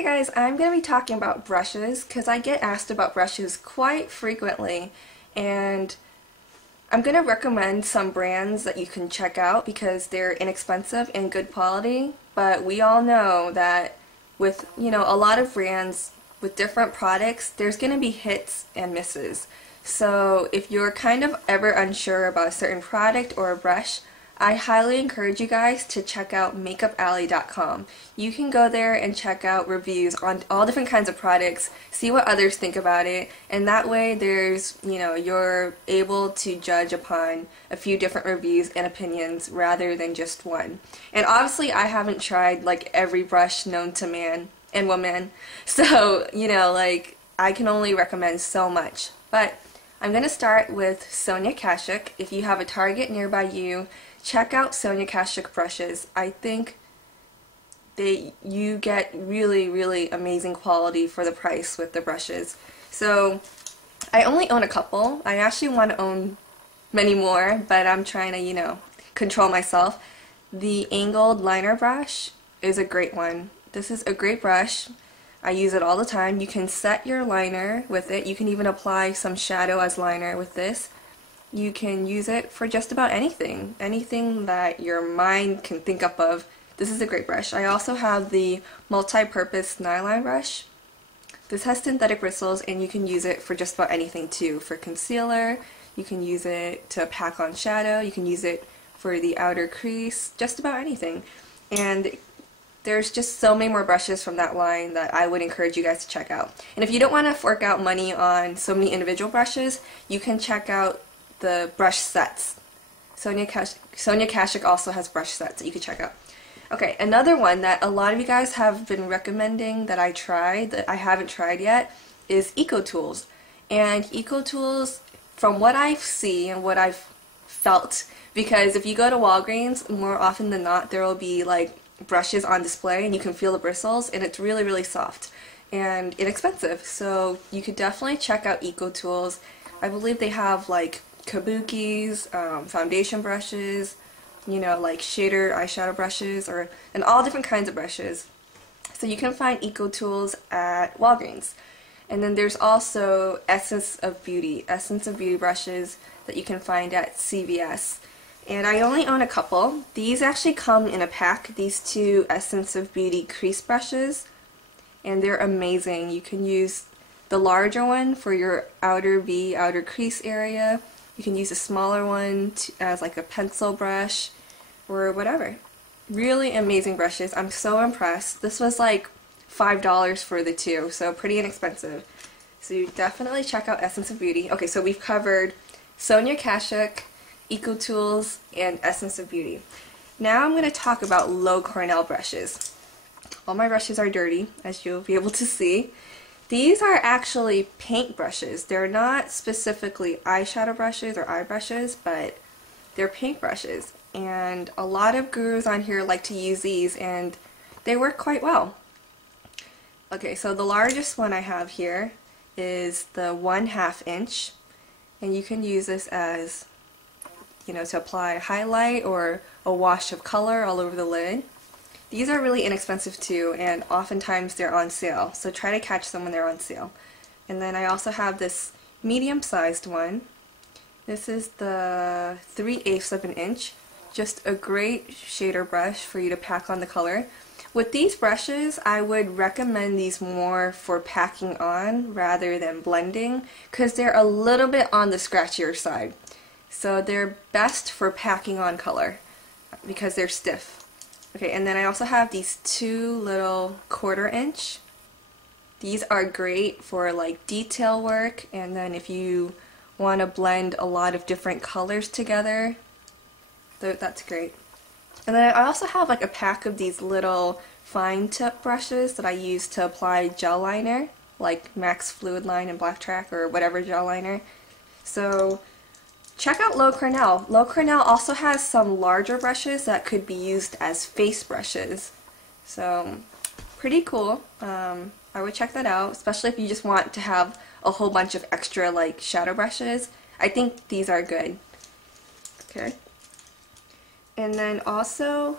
Hey guys, I'm going to be talking about brushes because I get asked about brushes quite frequently, and I'm going to recommend some brands that you can check out because they're inexpensive and good quality, but we all know that with, a lot of brands with different products, there's going to be hits and misses. So if you're kind of ever unsure about a certain product or a brush, I highly encourage you guys to check out makeupalley.com. You can go there and check out reviews on all different kinds of products, see what others think about it, and that way you're able to judge upon a few different reviews and opinions rather than just one. And obviously I haven't tried like every brush known to man and woman, so I can only recommend so much. But I'm going to start with Sonia Kashuk. If you have a Target nearby you, check out Sonia Kashuk brushes. I think you get really amazing quality for the price with the brushes. So I only own a couple. I actually want to own many more, but I'm trying to, control myself. The angled liner brush is a great one. This is a great brush. I use it all the time. You can set your liner with it. You can even apply some shadow as liner with this. You can use it for just about anything that your mind can think up of. This is a great brush. I also have the multi-purpose nylon brush. This has synthetic bristles and you can use it for just about anything too. For concealer, you can use it to pack on shadow, you can use it for the outer crease, just about anything. And there's just so many more brushes from that line that I would encourage you guys to check out. And if you don't want to fork out money on so many individual brushes, you can check out the brush sets. Sonia Kashuk also has brush sets that you can check out. Okay, another one that a lot of you guys have been recommending that I tried, that I haven't tried yet, is EcoTools. And EcoTools, from what I see and what I've felt, because if you go to Walgreens, more often than not, there will be like brushes on display and you can feel the bristles, and it's really soft and inexpensive. So you could definitely check out EcoTools. I believe they have like kabukis, foundation brushes, like shader eyeshadow brushes, and all different kinds of brushes. So you can find EcoTools at Walgreens. And then there's also Essence of Beauty brushes that you can find at CVS. And I only own a couple. These actually come in a pack, these two Essence of Beauty crease brushes, and they're amazing. You can use the larger one for your outer crease area. You can use a smaller one as like a pencil brush or whatever. Really amazing brushes. I'm so impressed. This was like $5 for the two, so pretty inexpensive. So you definitely check out Essence of Beauty. Okay, so we've covered Sonia Kashuk, EcoTools, and Essence of Beauty. Now I'm going to talk about low Cornell brushes. All my brushes are dirty, as you'll be able to see. These are actually paint brushes. They're not specifically eyeshadow brushes or eye brushes, but they're paint brushes. And a lot of gurus on here like to use these, and they work quite well. Okay, so the largest one I have here is the 1/2 inch, and you can use this as, to apply highlight or a wash of color all over the lid. These are really inexpensive too, and oftentimes they're on sale, so try to catch them when they're on sale. And then I also have this medium-sized one. This is the 3/8 of an inch. Just a great shader brush for you to pack on the color. With these brushes, I would recommend these more for packing on rather than blending, because they're a little bit on the scratchier side. So they're best for packing on color because they're stiff. Okay, and then I also have these two little 1/4 inch. These are great for like detail work, and then if you want to blend a lot of different colors together, that's great. And then I also have like a pack of these little fine tip brushes that I use to apply gel liner, like MAC's Fluid Line and Black Track or whatever gel liner. So check out Low Cornell. Low Cornell also has some larger brushes that could be used as face brushes. So pretty cool. I would check that out, especially if you just want to have a whole bunch of extra like shadow brushes. I think these are good. Okay. And then also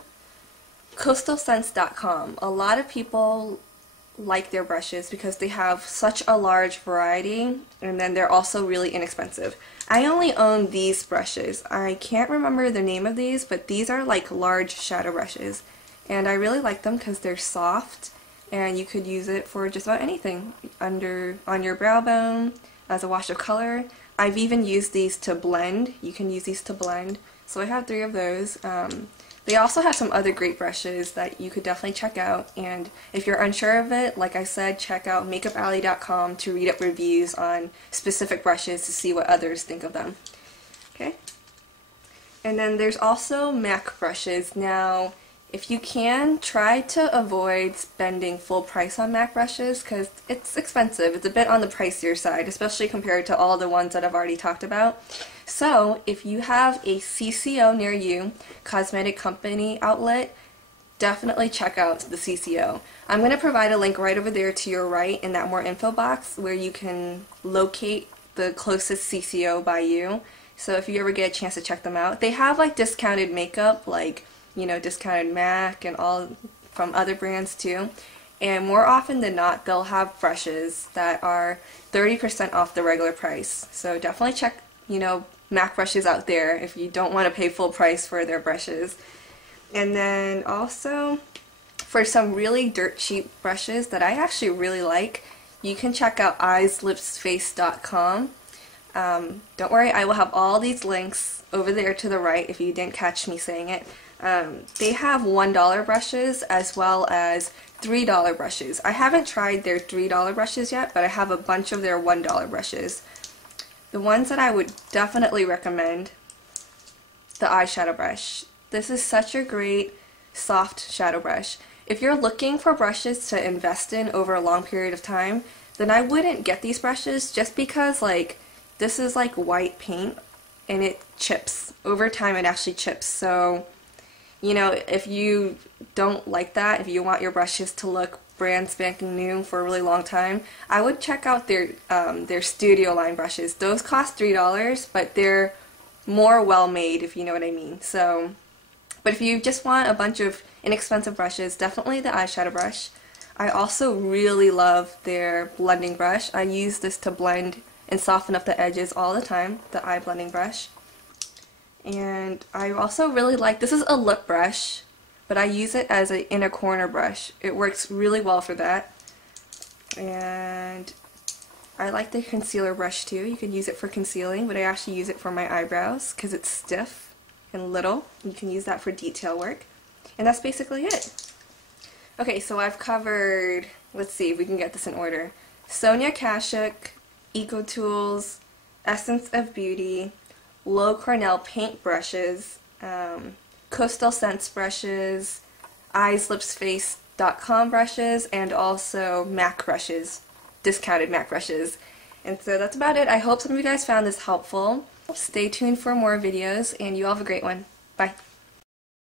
coastalscents.com. A lot of people like their brushes because they have such a large variety, and then they're also really inexpensive. I only own these brushes. I can't remember the name of these, but these are like large shadow brushes, and I really like them because they're soft and you could use it for just about anything on your brow bone as a wash of color. I've even used these to blend. You can use these to blend. So I have 3 of those. They also have some other great brushes that you could definitely check out, and if you're unsure of it, like I said, check out makeupalley.com to read up reviews on specific brushes to see what others think of them. Okay? And then there's also MAC brushes. Now, if you can, try to avoid spending full price on MAC brushes because it's expensive. It's a bit on the pricier side, especially compared to all the ones that I've already talked about. So if you have a CCO near you, cosmetic company outlet, definitely check out the CCO. I'm going to provide a link right over there to your right in that more info box where you can locate the closest CCO by you. So if you ever get a chance to check them out, they have like discounted makeup, like, you know, discounted MAC and all from other brands too. And more often than not, they'll have brushes that are 30% off the regular price. So definitely check, you know, MAC brushes out there if you don't want to pay full price for their brushes. And then also, for some really dirt cheap brushes that I actually really like, you can check out eyeslipsface.com. Don't worry, I will have all these links over there to the right if you didn't catch me saying it. They have $1 brushes as well as $3 brushes. I haven't tried their $3 brushes yet, but I have a bunch of their $1 brushes. The ones that I would definitely recommend, the eyeshadow brush. This is such a great soft shadow brush. If you're looking for brushes to invest in over a long period of time, then I wouldn't get these brushes just because, like, this is like white paint and it chips. Over time it actually chips. So, you know, if you don't like that, if you want your brushes to look brand spanking new for a really long time, I would check out their studio line brushes. Those cost $3, but they're more well made, if you know what I mean. So, but if you just want a bunch of inexpensive brushes, definitely the eyeshadow brush. I also really love their blending brush. I use this to blend and soften up the edges all the time, the eye blending brush. And I also really like, this is a lip brush, but I use it as an inner corner brush. It works really well for that. And I like the concealer brush too. You can use it for concealing, but I actually use it for my eyebrows because it's stiff and little. You can use that for detail work. And that's basically it. Okay, so I've covered, let's see if we can get this in order. Sonia Kashuk, Eco Tools, Essence of Beauty, Low Cornell paint brushes, Coastal Scents brushes, eyeslipsface.com brushes, and also MAC brushes, discounted MAC brushes. And so that's about it. I hope some of you guys found this helpful. Stay tuned for more videos, and you all have a great one. Bye.